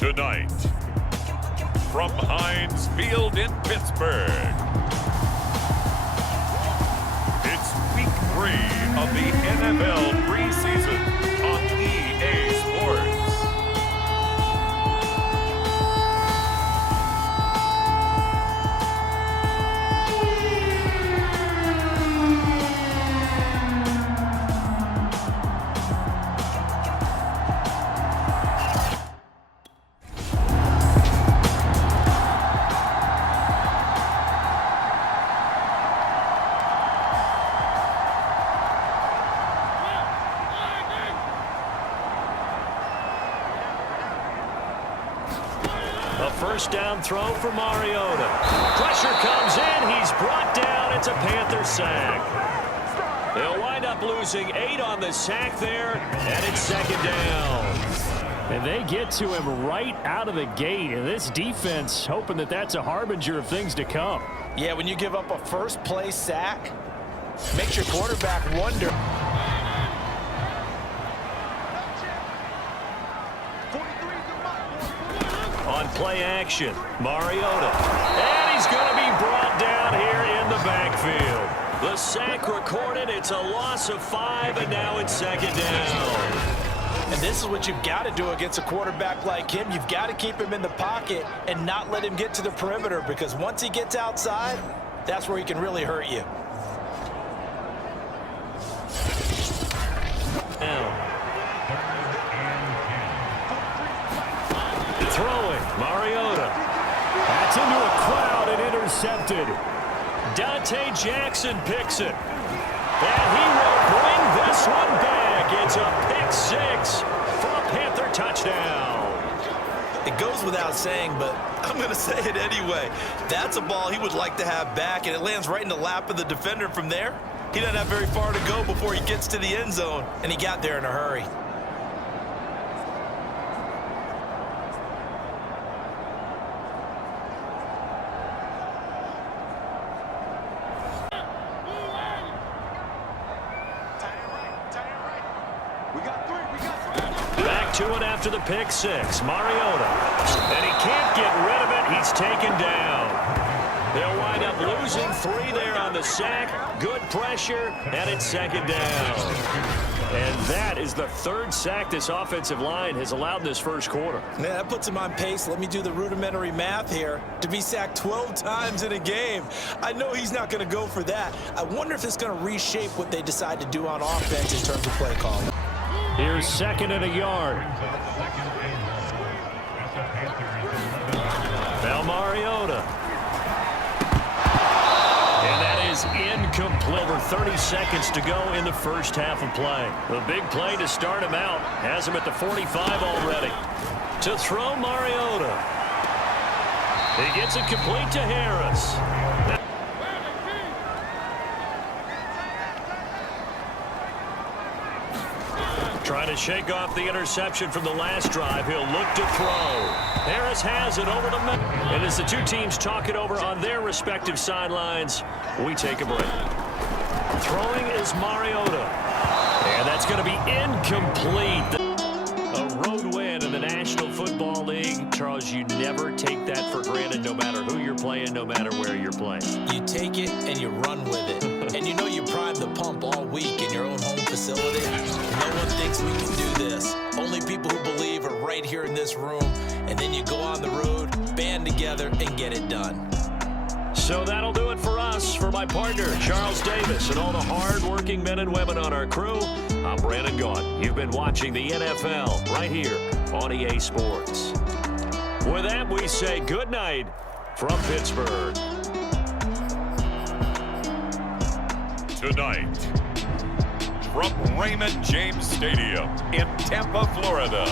Tonight, from Heinz Field in Pittsburgh, it's week 3 of the NFL preseason on EA Sports. A first down throw for Mariota. Pressure comes in. He's brought down. It's a Panther sack. They'll wind up losing 8 on the sack there, and it's second down. And they get to him right out of the gate. And this defense hoping that that's a harbinger of things to come. Yeah, when you give up a first play sack, makes your quarterback wonder. On play action, Mariota. And he's going to be brought down here in the backfield. The sack recorded. It's a loss of 5, and now it's second down. And this is what you've got to do against a quarterback like him. You've got to keep him in the pocket and not let him get to the perimeter, because once he gets outside, that's where he can really hurt you. Now, throwing, Mariota. That's into a crowd and intercepted. Dante Jackson picks it. And he will bring this one back. It's a pick 6 for a Panther touchdown. It goes without saying, but I'm going to say it anyway. That's a ball he would like to have back, and it lands right in the lap of the defender from there. He doesn't have very far to go before he gets to the end zone. And he got there in a hurry. Back to it after the pick 6. Mariota. And he can't get rid of it. He's taken down. They'll wind up losing 3 there on the sack. Good pressure, and it's second down. And that is the 3rd sack this offensive line has allowed this first quarter. Man, that puts him on pace. Let me do the rudimentary math here. To be sacked 12 times in a game. I know he's not going to go for that. I wonder if it's going to reshape what they decide to do on offense in terms of play calling. Here's 2nd and a yard. Now Mariota. And that is incomplete. Over 30 seconds to go in the first half of play. The big play to start him out has him at the 45 already. To throw Mariota. He gets it complete to Harris. Trying to shake off the interception from the last drive. He'll look to throw. Harris has it over the middle. And as the two teams talk it over on their respective sidelines, we take a break. Throwing is Mariota. And that's going to be incomplete. A road win in the National Football League. Charles, you never take that for granted, no matter who you're playing, no matter where you're playing. You take it and you run with it. And you know you prime the pump all week in your own home facility. No one thinks we can do this. Only people who believe are right here in this room. And then you go on the road, band together, and get it done. So that'll do it for us. For my partner, Charles Davis, and all the hard-working men and women on our crew, I'm Brandon Gaughan. You've been watching the NFL right here on EA Sports. With that, we say good night from Pittsburgh. Tonight, from Raymond James Stadium in Tampa, Florida,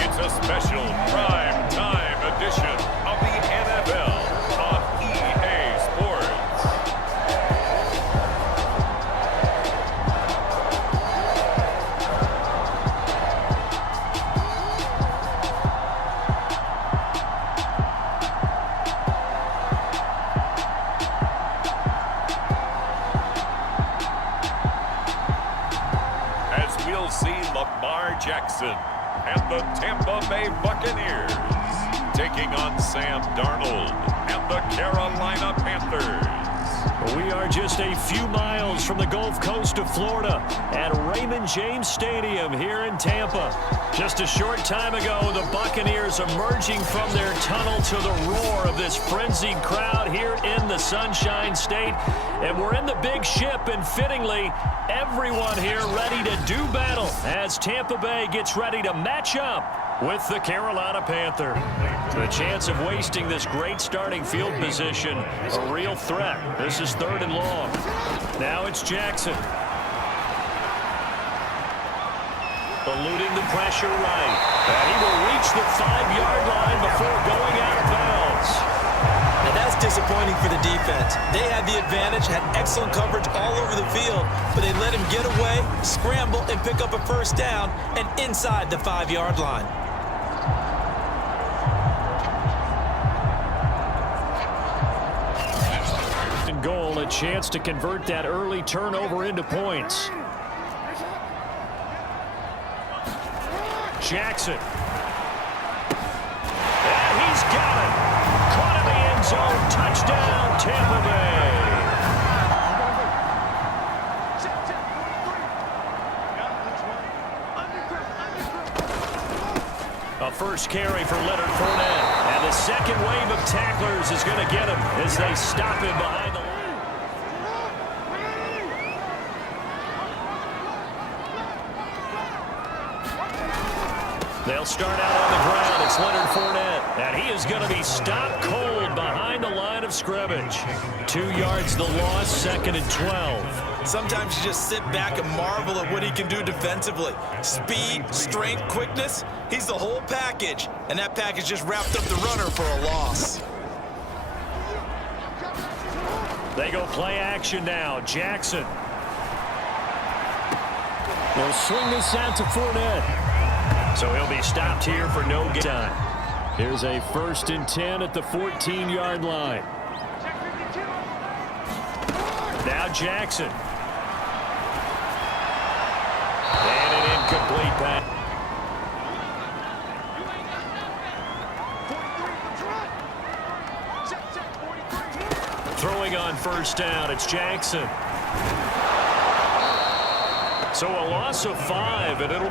it's a special prime time edition of the NFL on EA Sports. As we'll see Lamar Jackson and the Tampa Bay Buccaneers taking on Sam Darnold and the Carolina Panthers. We are just a few miles from the Gulf Coast of Florida at Raymond James Stadium here in Tampa. Just a short time ago, the Buccaneers emerging from their tunnel to the roar of this frenzied crowd here in the Sunshine State. And we're in the big ship, and fittingly, everyone here ready to do battle as Tampa Bay gets ready to match up with the Carolina Panther. The chance of wasting this great starting field position, a real threat. This is 3rd and long. Now it's Jackson. Eluding the pressure right. And he will reach the 5-yard line before going out of bounds. Now that's disappointing for the defense. They had the advantage, had excellent coverage all over the field, but they let him get away, scramble, and pick up a first down, and inside the 5-yard line. Goal, a chance to convert that early turnover into points. Jackson. And he's got it. Caught in the end zone. Touchdown, Tampa Bay. A first carry for Leonard Fournette. And the second wave of tacklers is going to get him as they stop him behind the line. They'll start out on the ground. It's Leonard Fournette. And he is going to be stopped cold behind the line of scrimmage. 2 yards the loss, 2nd and 12. Sometimes you just sit back and marvel at what he can do defensively. Speed, strength, quickness. He's the whole package. And that package just wrapped up the runner for a loss. They go play action now. Jackson. They'll swing this out to Fournette. So he'll be stopped here for no gain time. Here's a 1st and 10 at the 14-yard line. Now Jackson. And an incomplete pass. Throwing on 1st down, it's Jackson. So a loss of 5, and it'll...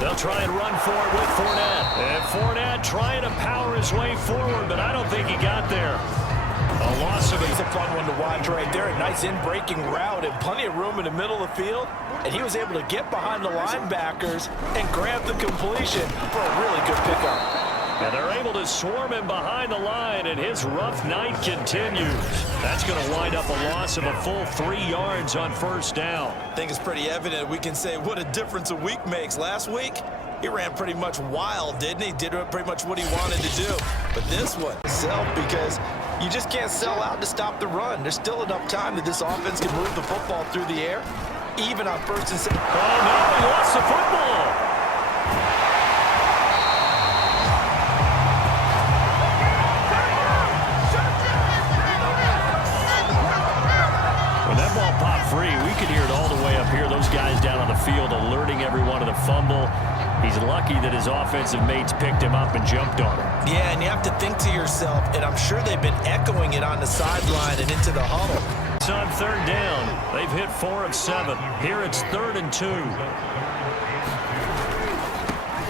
They'll try and run for it with Fournette. And Fournette trying to power his way forward, but I don't think he got there. A loss of... It's a fun one to watch right there. A nice in-breaking route and plenty of room in the middle of the field. And he was able to get behind the linebackers and grab the completion for a really good pickup. And they're able to swarm him behind the line, and his rough night continues. That's going to wind up a loss of a full 3 yards on 1st down. I think it's pretty evident. We can say what a difference a week makes. Last week, he ran pretty much wild, didn't he? Did pretty much what he wanted to do. But this one, self, because you just can't sell out to stop the run. There's still enough time that this offense can move the football through the air, even on 1st and 2nd. Oh, no, he lost the football. Free. We could hear it all the way up here. Those guys down on the field alerting everyone of the fumble. He's lucky that his offensive mates picked him up and jumped on him. Yeah, and you have to think to yourself, and I'm sure they've been echoing it on the sideline and into the huddle. It's on 3rd down. They've hit 4 of 7. Here it's 3rd and 2.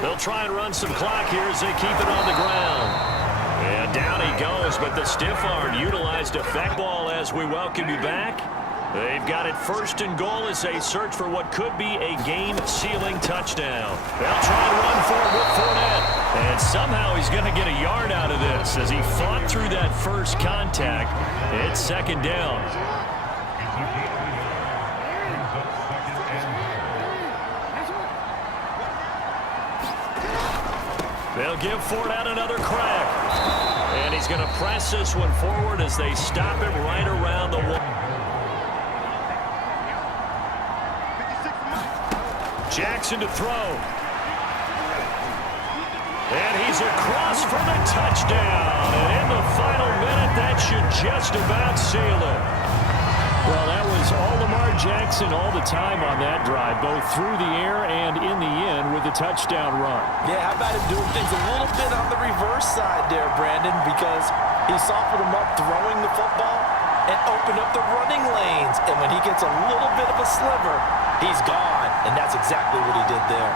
They'll try and run some clock here as they keep it on the ground. And down he goes, but the stiff arm utilized effect ball as we welcome you back. They've got it 1st and goal as they search for what could be a game-sealing touchdown. They'll try and run for it with Fournette. And somehow he's going to get a yard out of this as he fought through that first contact. It's 2nd down. They'll give Fournette another crack. And he's going to press this one forward as they stop him right around the wall. Jackson to throw. And he's across for the touchdown. And in the final minute, that should just about seal it. Well, that was all Lamar Jackson all the time on that drive, both through the air and in the end with a touchdown run. Yeah, how about him doing things a little bit on the reverse side there, Brandon, because he softened him up throwing the football and opened up the running lanes. And when he gets a little bit of a sliver, he's gone. And that's exactly what he did there.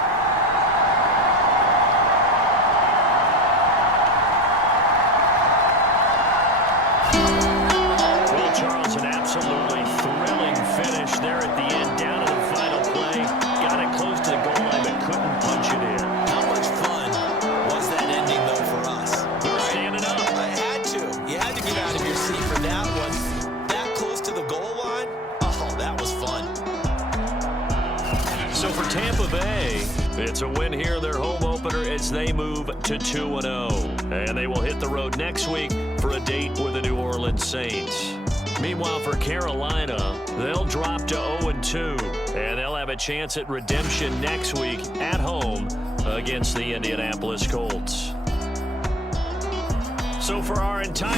Well, Charles, an absolutely thrilling finish there at the end, down to the final play. Got it close to the goal line, but couldn't punch it in. How much fun was that ending, though, for us? They're standing up. I had to. You had to get out of your seat for that one. That close to the goal line? Oh, that was fun. So for Tampa Bay, it's a win here, their home opener, as they move to 2-0. And they will hit the road next week for a date with the New Orleans Saints. Meanwhile, for Carolina, they'll drop to 0-2, and they'll have a chance at redemption next week at home against the Indianapolis Colts. So for our entire